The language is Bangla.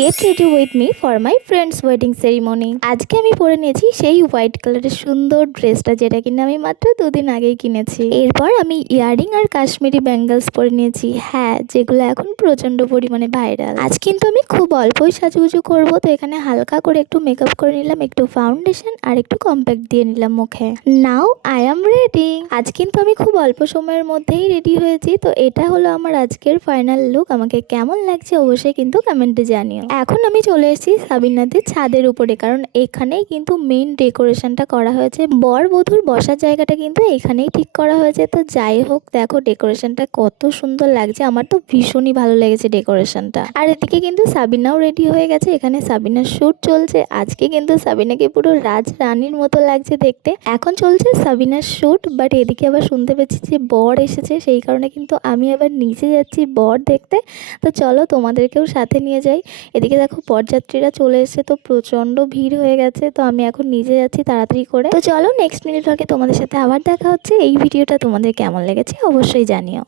Get ready with me for my friends wedding ceremony. আজকে আমি পরে নিয়েছি সেই হোয়াইট কালারের সুন্দর ড্রেসটা, যেটা কিনা আমি মাত্র 2 দিন আগেই কিনেছি। এরপর আমি ইয়ারিং আর কাশ্মীরি ব্যাঙ্গলস পরে নিয়েছি, হ্যাঁ, যেগুলো এখন প্রচন্ড পরিমাণে ভাইরাল। আজ কিন্তু আমি খুব অল্পই সাজুগুজু করবো, তো এখানে হালকা করে একটু মেকআপ করে নিলাম, একটু ফাউন্ডেশন আর একটু কম্প্যাক্ট দিয়ে নিলাম মুখে। Now I am ready. আজ কিন্তু আমি খুব অল্প সময়ের মধ্যেই রেডি হয়েছি। তো এটা হলো আমার আজকের ফাইনাল লুক। আমাকে কেমন লাগছে অবশ্যই কিন্তু কমেন্টে জানিও। এখন আমি চলে এসেছি সাবিনাদের ছাদের উপরে, কারণ এখানেই কিন্তু মেইন ডেকোরেশনটা করা হয়েছে। বর বধূর বসার জায়গাটা কিন্তু এখানেই ঠিক করা হয়েছে। তো যাই হোক, দেখো ডেকোরেশনটা কত সুন্দর লাগছে, আমার তো ভীষণই ভালো লেগেছে ডেকোরেশনটা। আর এদিকে কিন্তু সাবিনাও রেডি হয়ে গেছে, এখানে সাবিনার শুট চলছে। আজকে কিন্তু সাবিনাকে পুরো রাজ রানীর মতো লাগছে দেখতে। এখন চলছে সাবিনার শুট, বাট এদিকে আবার শুনতে পেয়েছি যে বর এসেছে, সেই কারণে কিন্তু আমি আবার নিচে যাচ্ছি বর দেখতে। তো চলো তোমাদেরকেও সাথে নিয়ে যাই। এদিকে দেখো বরযাত্রীরা চলে এসেছে, তো প্রচন্ড ভিড় হয়ে গেছে। তো আমি এখন নিজে যাচ্ছি তাড়াতাড়ি করে। তো চলো নেক্সট মিনিট ভাগে তোমাদের সাথে আবার দেখা হচ্ছে। এই ভিডিওটা তোমাদের কেমন লেগেছে অবশ্যই জানিও।